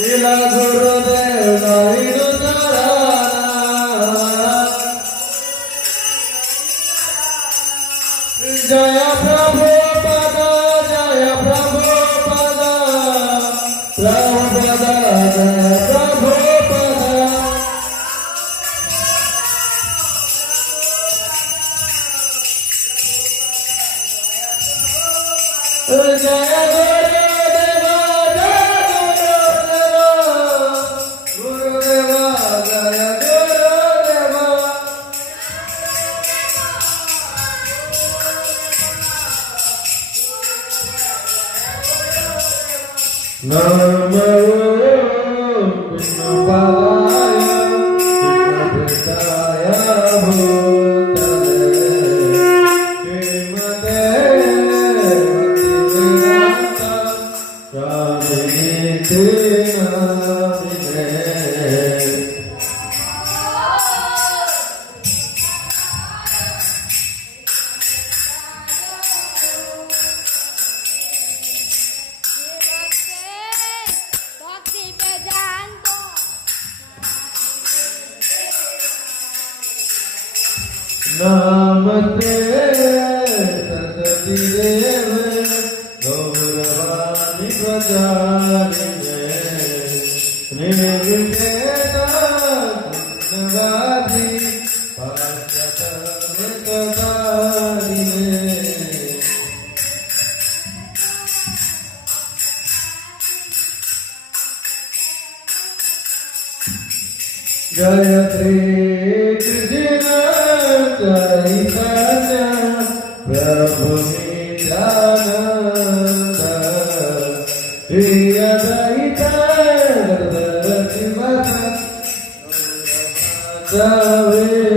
इला गुरुदेव नाही दुसरा जय प्रभु पद जय प्रभु पद प्रभु पद जय प्रभु पद जय Namo Vishnu Padaya Vishnu Prestaya Bhutale Srimate Bhaktivedanta Swamini Namine Namaste Saraswati Deve Gauravani Pracharine Nirviketa Krishnavadi Pasyata Vritadarine Jayatri Krishna Chaitanya Prabhu Nityananda Shri Advaita Gadadari